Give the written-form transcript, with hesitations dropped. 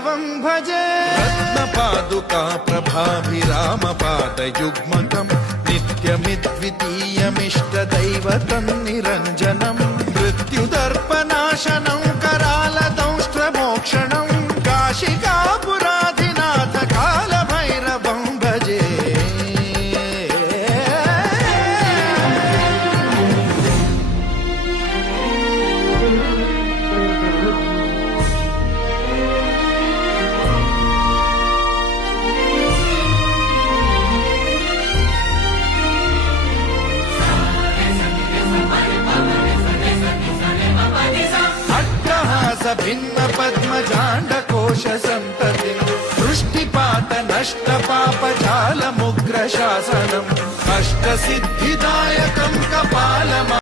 भैरवं भजे रत्नपादुका प्रभाभिरामपादयुग्मकम् नित्यमिद्वितीयमिष्टदैवतन्निरञ्जनम् मृत्युदर्पनाशनं करालदंष्ट्रमोक्षणं काशिकापुराधिनाथ कालभैरवं भजे भिन्न पद्मजाण्डकोश सन्ततिं दृष्टिपात नष्ट पापजालमुग्र शासनम् अष्टसिद्धिदायकं कपालमा